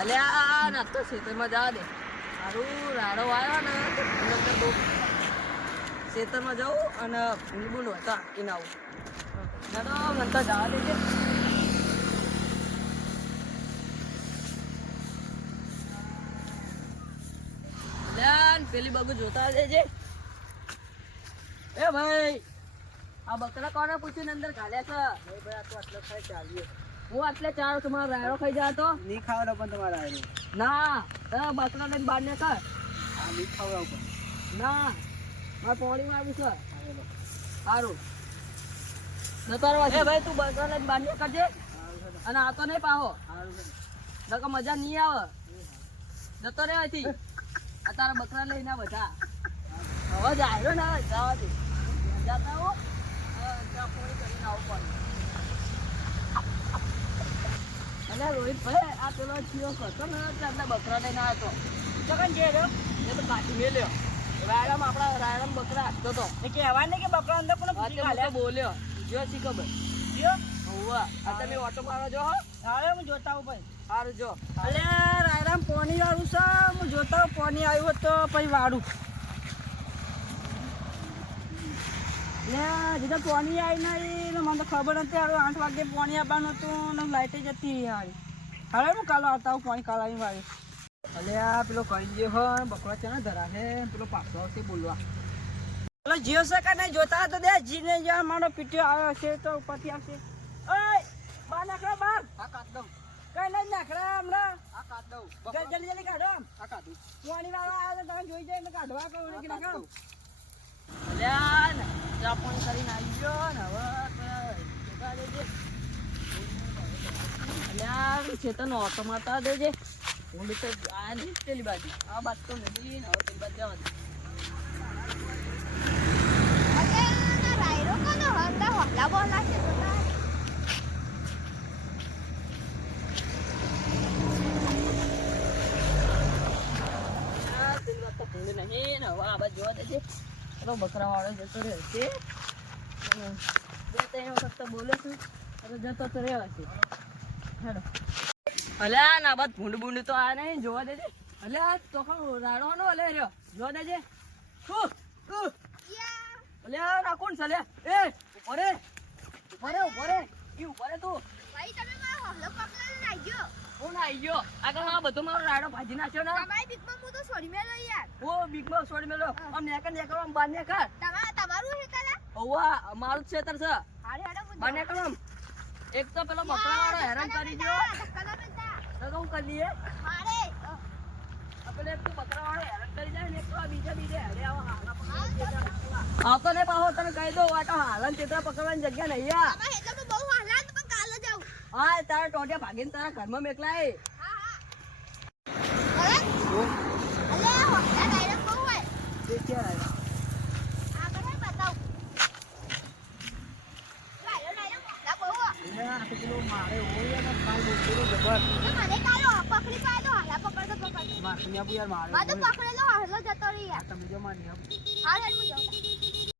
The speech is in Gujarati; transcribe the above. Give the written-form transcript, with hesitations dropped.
અલ્યા ના તો ખેતરમાં જવા દે. સારું રાડો આવ્યો ને અંદર બહુ ખેતરમાં જાઉં અને ભૂંડ હતા હાકીને આવું. દાદો મને તો જવા દેજે. પેલી બગુ જોતા દેજે. એ ભાઈ આ બકરા કોને પૂછીને અંદર ઘાલ્યા છે? ભાઈ આ તો આટલો ખાઈ ચાલીએ. હું આટલે ચાર તમારો રાયડો ખાઈ જાય તો નહીં ખાવાનો પણ તમારે રાયડો ના બકરા લઈને બહાર ને કર. આ નહીં ખાવડાવ પણ ના મારે પોણીમાં આવ્યું છે. સારું એ ભાઈ તું બકરા લઈને બહાર ને કરજે અને આ તો નહીં પાહો નકર મજા નહીં આવે. જતો રે અહીંથી. આ તારા બકરા લઈને બધા હવે જાય ને જવા દે. જાતા હો ત્યાં પોણી કરીને આવું પડે. અને રોહિત ભાઈ આ પેલો ચીયો કરતો ને એટલે બકરા લઈને આવ્યો હતો. ચકન છે એ તો કાઢી મેલ્યો. રાયરામ આપણા રાયરામ બકરા હાંકતો હતો. કહેવાય ને કે બકરા અંદર પણ બોલ્યો જો શી ખબર હોવા. આ તમે ઓટો મારો જો હો. હવે હું જોતા હું ભાઈ સારું જો. અલે રાયરામ પોણી વાળું છે. હું જોતા હું પોણી આવ્યું તો પછી વાળું જીધા પોણી આવી નહીં મને તો ખબર નથી. હવે 8 વાગે પોણી આવવાનું હતું ને લાઈટે જતી રહી હારી. હવે હું કાલો આવતા હું પોણી કાલ આવી વાળી. અલે આ પેલો કહી જે હોય બકરા છે ને ધરાશે પેલો પાછો આવશે બોલવા. પેલો જીઓ છે કે નહીં જોતા તો દે જીને જ્યાં મારો પીટીઓ આવ્યો હશે તો ઉપરથી આવશે. ઓય બહાર નાખડો બહાર. આ કાઢ દઉં. કઈ નહીં નાખડા હમણાં. આ કાઢ દઉં. જલ્દી જલ્દી કાઢો આમ. આ કાઢું. પોણી વાળો આવે તો તમે જોઈ જાય ને કાઢવા કહું કે નાખો. અલ્યા ને ચા પાણી કરીને આવી ગયો ને હવે જોતા દેજે. અલ્યા ચેતન ઓટો મારતા દેજે. હું તો આ નહીં પેલી બાજુ આ બાજુ તો નથી ને હવે પેલી બાજુ જવા દે. નહીં ને હવે આ બાજુ જોવા દેજે. તો બકરા વાળો જતો રહ્યો છે. 2-3 વખત તો બોલે છે હવે જતો તો રહ્યો છે. હેડો અલ્યા ના બાદ ભૂંડ તો આ નહીં જોવા દેજે. અલ્યા તો રાડો નો લે રહ્યો જોવા દેજે. અલ્યા ના કોણ છે લે? એ ઉભો રે ઈ ઉભો રે તું. ભાઈ તમે મારો હલ્લો પકડીને આવી ગયો. કોણ આવી ગયો? આગળ આ બધો મારો રાડો ભાજી નાખ્યો ને. તમારી બીકમાં હું તો છોડી મેલો યાર. ઓ બીકમાં છોડી મેલો. આમ નેકર આમ બાર નેકર. તમારું છે કલા? ઓવા મારું જ ખેતર છે. હાડે હાડે હું બાર નેકર આમ. એક તો પેલો બકરા વાળો હેરાન કરી ગયો. કલા બેટા. તો હું કરી લઈએ. હાડે આપણે એક તો બકરા વાળો હેરાન કરી જાય ને એક તો આ બીજા હેડે આવો હાલા પકડવા. આવતો ને પાહો તને કહી દઉં આ તો હાલન ચેતરા પકડવાની જગ્યા નહીં આ. તમારે એટલે તો બહુ હાલાત પણ કાલે જાઉં. હા તારા ટોટિયા ભાગીને તારા ઘરમાં મેકલાય. હા અરે હોસ્ટેલ ડાયરેક્ટ બહુ હોય. તે ક્યાં આવ્યા? આગળ બતાવ. ડાયરેક્ટ બહુ હોય. એટલે આ તો પેલો મારે હોય ને કાલ બોલતો જબર. મને કાલો પકડી પાડો હાલા પકડતો. મારે યાર મારે બધું પકડેલો હાલો જતો રહી યાર. તમે જો મારી હા યાર હું જાઉં.